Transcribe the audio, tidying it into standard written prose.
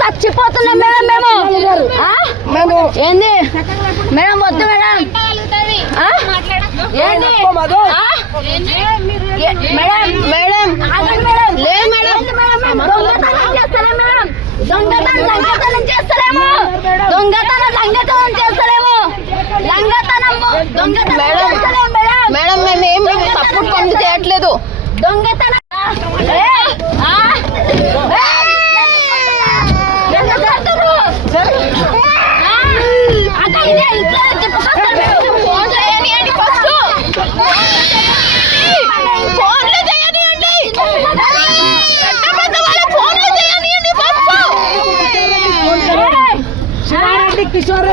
చచ్చిపోతున్నాం madam మేము ఏంది madam వద్దు మేడం ఏంది మేడం మేడం లేదు మేడం దొంగతనం చేస్తలేము మేడం మేమేం తప్పుడు పనులు చేయట్లేదు దొంగతనం కిషోర్